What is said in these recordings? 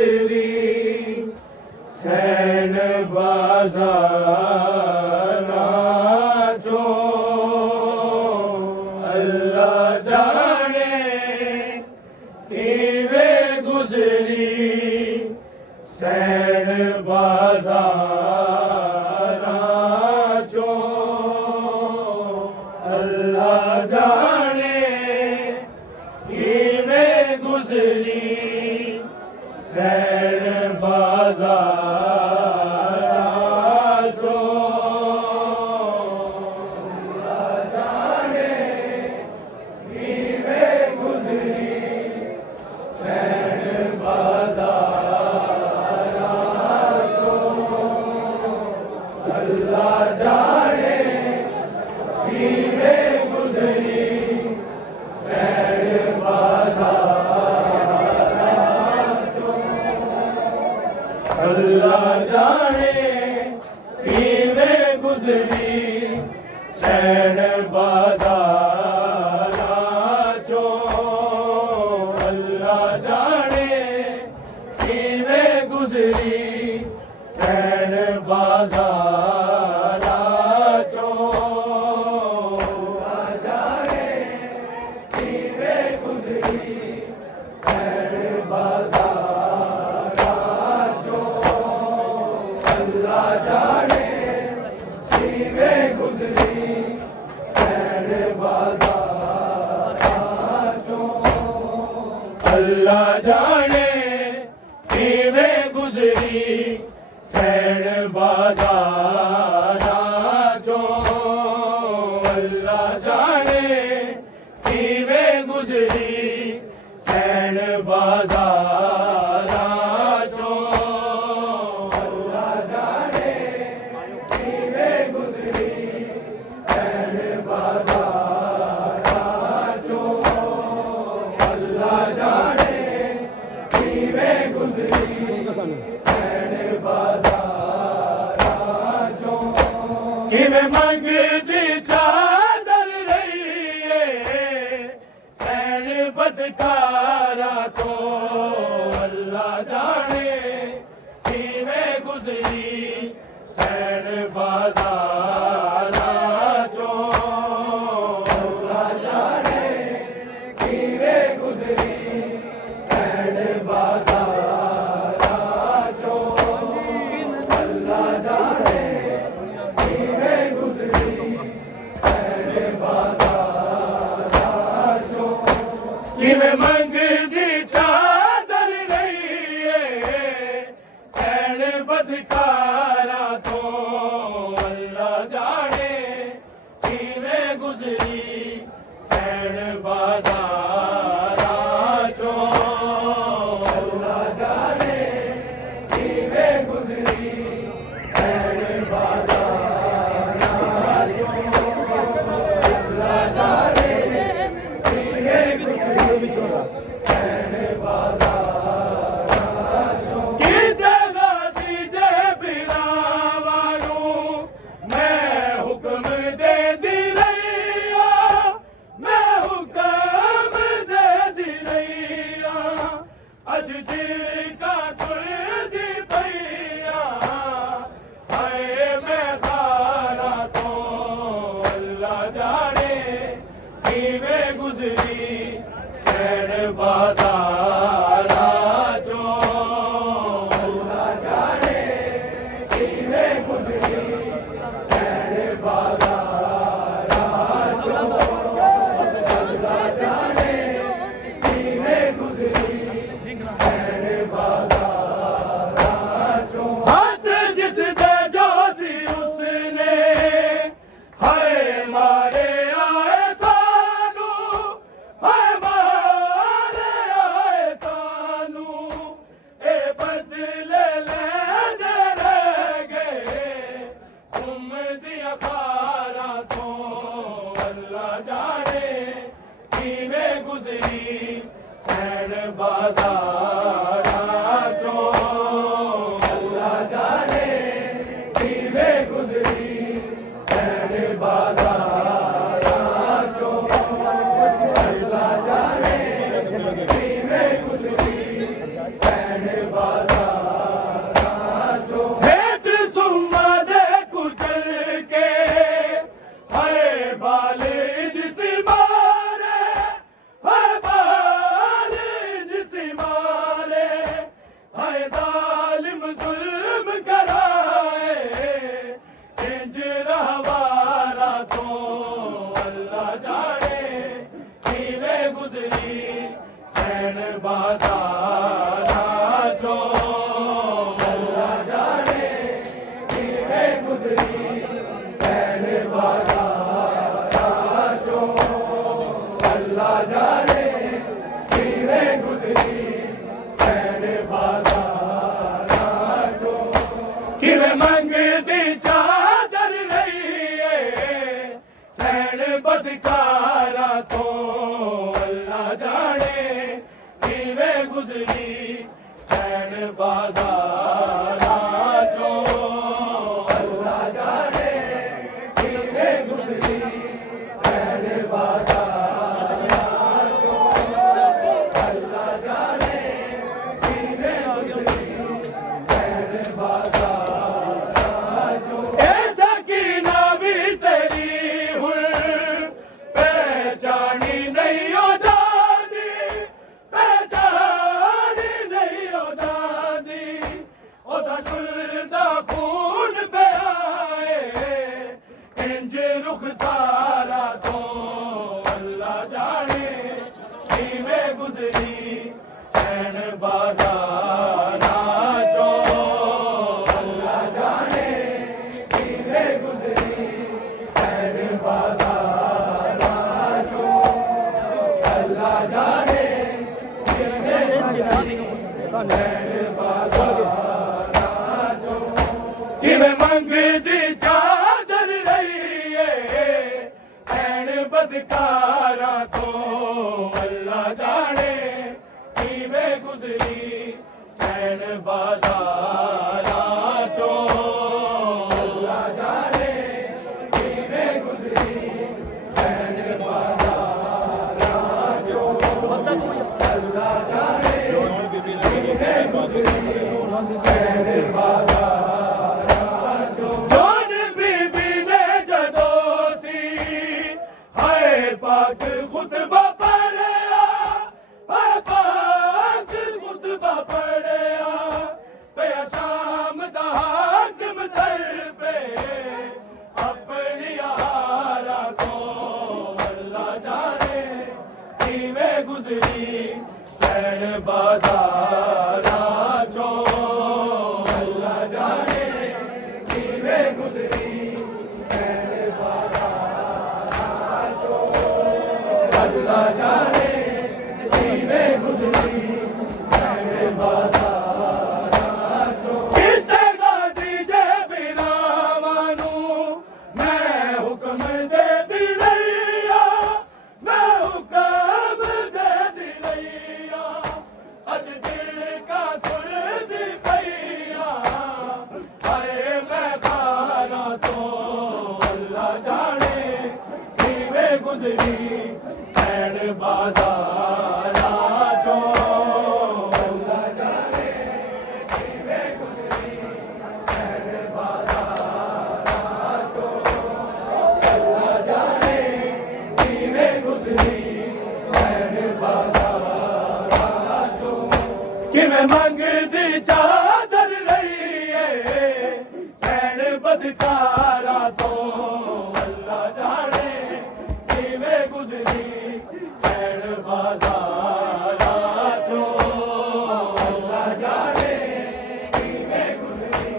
गुजरी सैन बाजारा चो अल्लाह जाने किवे गुजरी सैन बाजारा चो अल्लाह जाने किवे गुजरी सैन बाजारा चो अल्लाह जाने किवे गुजरी सैन बाजारा चो अल्लाह जाने किवे गुजरी सैन बाजारा चो अल्लाह जाने किवे गुजरी सैन बाजारा चो अल्लाह जाने किवे गुजरी सैन बाजारा चो अल्लाह जाने किवे गुजरी सैन बाजारा चो अल्लाह जाने किवे गुजरी सैन बाजारा चो अल्लाह जाने किवे गुजरी सैन बाजारा चो अल्लाह जाने किवे गुजरी सैन बाजारा चो अल्लाह जाने किवे गुजरी सैन बाजारा चो अल्लाह जाने किवे गुजरी सैन बाजारा चो किवे मंगदी चादर रही है सैन बदकारा तो अल्लाह जाने किवे गुजरी सैन बाजारा चो अल्लाह जाने किवे गुजरी सैन बाजारा चो अल्लाह जाने किवे गुजरी सैन बाजारा चो किवे मंगदी चादर रही है सैन बदकारा तो अल्लाह जाने किवे गुजरी सैन बाजारा चो अल्लाह जाने किवे गुजरी सैन बाजारा चो अल्लाह जाने किवे गुजरी सैन बाजारा चो किते गासी जे बिरा जालिम जुल्म कराए इंज रहवारा तो अल्लाह जाने किवे गुजरी सैन बाजारा चो अल्लाह जाने किवे गुजरी सैन बाजारा चो अल्लाह जाने किवे गुजरी सैन बाजारा चो किवे मंगदी चादर रही सैन बदकारा तो अल्लाह जाने किवे गुजरी सैन बाजारा चो अल्लाह जाने किवे गुजरी सैन बाजारा चो अल्लाह जाने किवे गुजरी सैन बाजारा चो ऐसा की ना भी तेरी पहचानी नहीं हो जाती पहचानी नहीं हो जाती ओदा जुल्दा खून पे आए इंज रुख सारा तो अल्लाह जाने किवे गुजरी सैन बाजारा चो अल्लाह जाने किवे गुजरी सैन बाजारा चो अल्लाह जाने किवे गुजरी सैन बाजारा चो किवे मंगदी चादर रही सैन बदकारा तो अल्लाह जाने किवे गुजरी सैन बाजारा चो अल्लाह जाने किवे गुजरी सैन बाजारा चो अल्लाह जाने किवे गुजरी सैन बाजारा चो जोन बीबी ने जदोसी हाय पाक खुतबा पढ़िया हाय पाक खुतबा पढ़िया पे शाम दा हाकिम दर पे अपनी हारा तो अल्लाह जाने किवे गुजरी सैन बाजारा चो अल्लाह जाने किवे गुजरी सैन बाजारा चो अल्लाह जाने किवे गुजरी सैन बाजारा चो किसे गाजी जे बिना मानू मैं हुक्म दे दी रैया मैं हुक्म दे दी रैया अज जिड़का सुन दी पैया हाय मैं खारा तो अल्लाह जाने किवे गुजरी सैन बाजारा चो अल्लाह जाने किवे गुजरी सैन बाजारा चो अल्लाह जाने किवे गुजरी सैन बाजारा चो किवे मंगदी चादर रही सैन बदकारा तो अल्लाह जाने किवे गुजरी सैन बाजारा चो अल्लाह जाने किवे गुजरी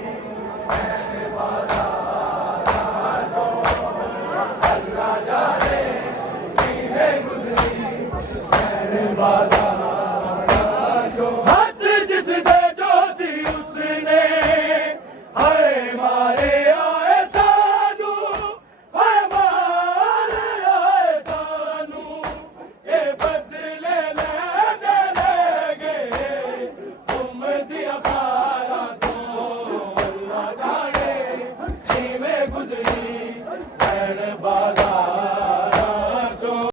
सैन बाजारा चो अल्लाह जाने किवे गुजरी सैन बाजारा